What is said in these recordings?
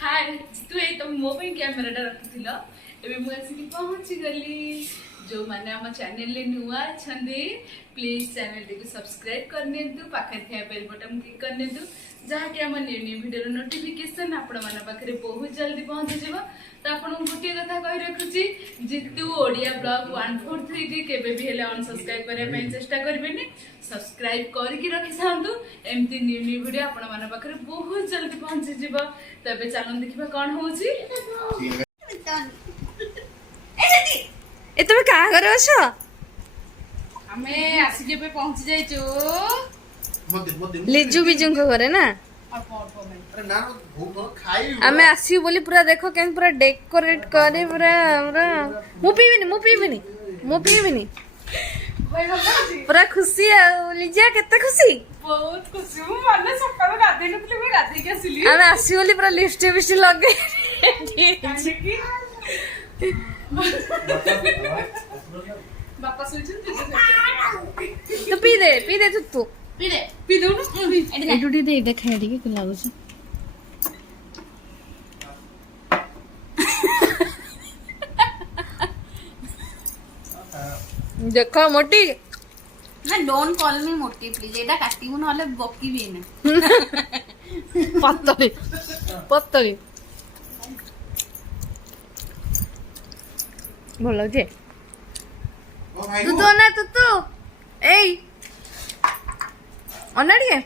हाय तू ये तो मो पे कैमराटा रखिथिल एबे मु आसी पहुंची गली जो माने हम चैनल ले नुआ छंदे प्लीज चैनल को सब्सक्राइब करने दु पाखे थे बेल बटन क्लिक करने दु जहा कि हम न्यू न्यू वीडियो नोटिफिकेशन आपण माने पाखरे बहुत जल्दी पहुंच जिवो तो आपण गोटे कथा कहि रखुची जितु ओडिया ब्लॉग 143 के केबे भी हेले अनसब्सक्राइब करे पे चेष्टा करबेनी सब्सक्राइब करके रखि सांतु एमती न्यू न्यू वीडियो आपण माने पाखरे बहुत जल्दी पहुंच जिवो तबे चलन देखिबा कोन होउची ए तुम कहाँ करे अछ हमें आसी जेबे पहुंच जाइचो लिजु बिजु को घरे ना हमें आसी बोली पूरा देखो केन पूरा डेकोरेट करे पूरा हमरा मु पीबिनी पूरा खुशी आ लिजा केते खुशी बहुत खुशी हूं माने सकाळ गाधे नथले मैं गाधे के आसीली हमें आसी बोली पूरा लिपस्टिक लगे बापा सोचन तो पी दे तू पी दो ना एडुटी दे देखा ठीक है लागो छ देखो मोटी ना डोंट कॉल मी मोटी प्लीज एटा काटिबु नले बकी भी ना पत्तली ଭଲ ଅଛି ତୁ ତ ନା ତୁ ଏଇ ଅନା ଟିକେ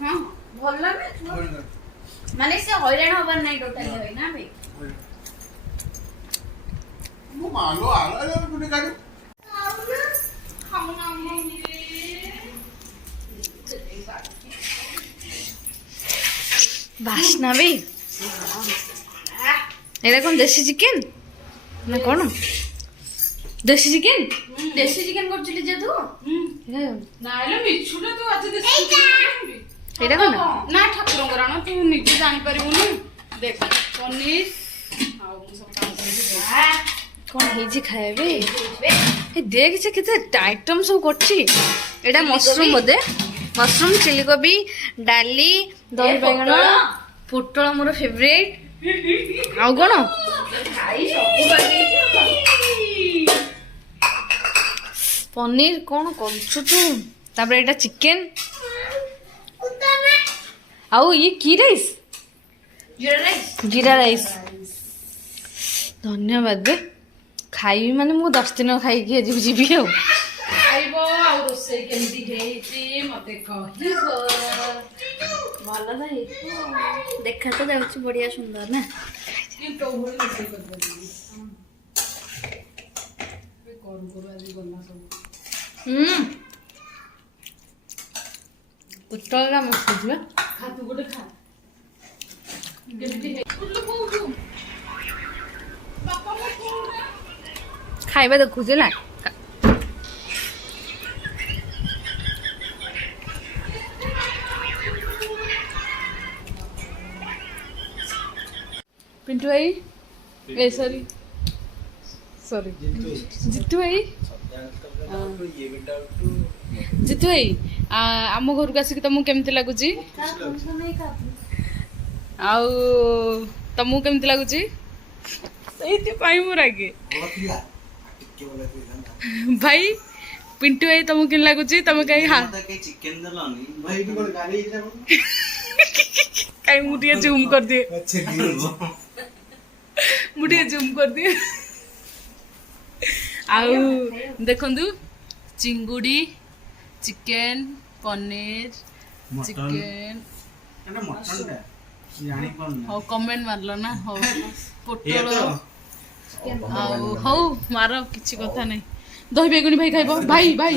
हां भल ना माने से हैरान होबर नाही टोटली होई ना भाई मु मालो आला गुटे काढू खाऊना ବାସ୍ନା ବି ଏଇଟା କଣ ଦେଶୀ ଚିକେନ ନା କଣ ଦେଶୀ ଚିକେନ କରୁଥିଲି ଯେ ତୁ ନାଇଲେ ମିଛୁଟା ତୁ ଆଜି ଦେଖି ଏଇଟା କଣ ନା ଠାକୁରଙ୍କର ଆଣ ତୁ ନିଜେ ଜାଣି ପାରିବୁନି ଦେଖ ପନିର ଆଉ ମୁଁ ସବୁ କାମ କରିବି କଣ ହେଇଛି ଖାଇବେ ଏ ଦେଖ ସେ କେତେ ଆଇଟମ ସବୁ କରୁଛି ଏଇଟା ମସରୁମ ବୋଧେ मशरूम चिली कोबी डाली दही बैगन पोटल मोर फेवरेट आउ कौन पनीर कौन कर तू एटा चिकेन आउ ये की राइस जीरा राइस धन्यवाद बे खाई माने मु 10 दिन खाई जीवी आ खाइबो आ रोसई केमती हेइची मते कहिबो भल भाई देखा तो जाउची बढ़िया सुंदर ना कि तो भोली रोसई कर देबी बे करू आज गला सब पोटल का मस्त है खा तू गोटे खा केमती हे फुल कोउ बापा मो कोउ खाइबा देखुचे ना पिंटू भाई ए सॉरी जितू भाई जितू भाई आम घर को आसिक तुमको केमती लगुच तुमको केमती लगुच रागे भाई पिंटू भाई तुमको केन लगुच तुम कहीं हाँ कहीं मुझे जूम कर दिए मुझे जूम कर दिए आउ देखंदु चिंगुड़ी चिकेन पनीर चिकेन हो कमेंट मारलो ना हो पोटल आउ हो मार किछि कथा नहीं दही बेगुनी भाई खाइबो भाई भाई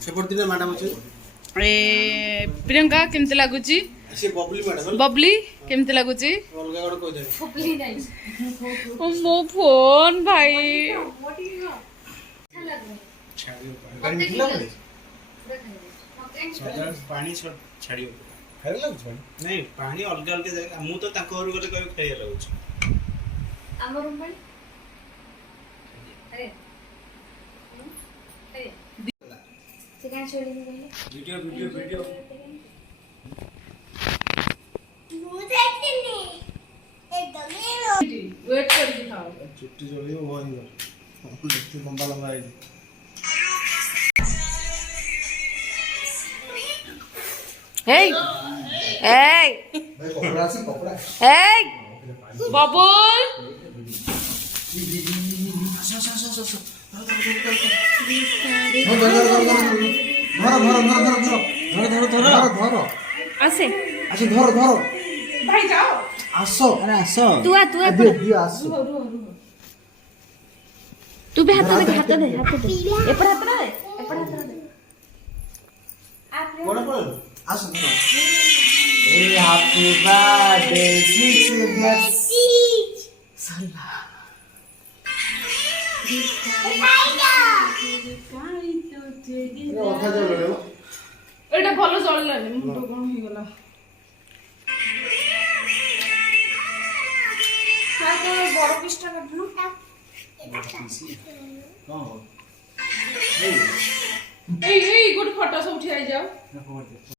सेपट दिन मैडम अछि ए प्रियंका केमते लागुची से बबली मैडम बबली केमते लागुची अलगा गोड कहि दे फुपली नहीं ओ मो फोन भाई पानी छाड़ियो खाइ लागछ नहीं पानी अलगा अलगा जगह मु तो ताको घर गले कहि खाइया लागछ हमर रूम अरे क्या चोरी हो गई वीडियो वीडियो वीडियो वेट करके खाओ। चुट्टी चली वो ही देखते लंबा लंबा है Hey! Hey! भाई कपड़ा से कपड़ा Hey! Bubble! ধরো আসে আচ্ছা ধরো ধরো भाई जाओ। আসো আরে আসো तू आ দিয়ে আসো तू भी हाथ दे एपर हाथ दे কোড়া কোড়া আসো ধরো এ হ্যাপি বার্থডে সিক্স ইয়ার্স কথা চলে গেল এটা ভালো চললানি মুন্ড কোন হই গলা। তাই তো বড় পিসটা কাটনো এই এই গুড ফটো সব উঠাই যাও।